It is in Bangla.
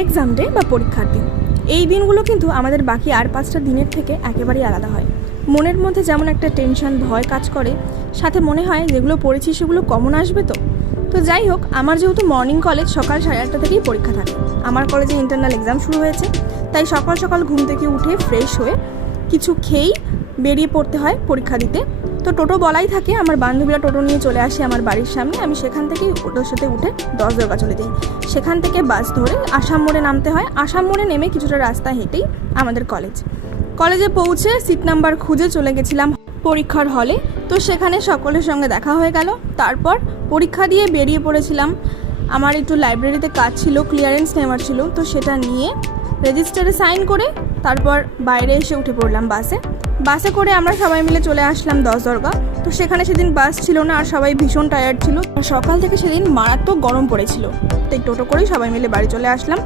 এক্সাম ডে বা পরীক্ষার দিন, এই দিনগুলো কিন্তু আমাদের বাকি আর 5টা দিনের থেকে একেবারেই আলাদা হয়। মনের মধ্যে যেমন একটা টেনশন, ভয় কাজ করে, সাথে মনে হয় যেগুলো পড়েছি সেগুলো কমন আসবে তো। যাই হোক, আমার যেহেতু মর্নিং কলেজ, সকাল 8:30 থেকেই পরীক্ষা থাকে। আমার কলেজে ইন্টারনাল এক্সাম শুরু হয়েছে, তাই সকাল সকাল ঘুম থেকে উঠে ফ্রেশ হয়ে কিছু খেয়েই বেরিয়ে পড়তে হয় পরীক্ষা দিতে। তো টোটো বলাই থাকে, আমার বান্ধবীরা টোটো নিয়ে চলে আসে আমার বাড়ির সামনে। আমি সেখান থেকেই ওদের সাথে উঠে 10 দরগা চলে যাই। সেখান থেকে বাস ধরে আসাম মোড়ে নামতে হয়। আসাম মোড়ে নেমে কিছুটা রাস্তা হেঁটেই আমাদের কলেজে পৌঁছে সিট নাম্বার খুঁজে চলে গেছিলাম পরীক্ষার হলে। তো সেখানে সকলের সঙ্গে দেখা হয়ে গেল। তারপর পরীক্ষা দিয়ে বেরিয়ে পড়েছিলাম। আমার একটু লাইব্রেরিতে কাজ ছিল, ক্লিয়ারেন্স নেওয়ার ছিল, তো সেটা নিয়ে রেজিস্টারে সাইন করে তারপর বাইরে এসে উঠে পড়লাম বাসে করে আমরা সবাই মিলে চলে আসলাম 10 দরগা। তো সেখানে সেদিন বাস ছিল না, আর সবাই ভীষণ টায়ার্ড ছিল। সকাল থেকে সেদিন মারাত্মক গরম পড়েছিল, তাই টোটো করেই সবাই মিলে বাড়ি চলে আসলাম।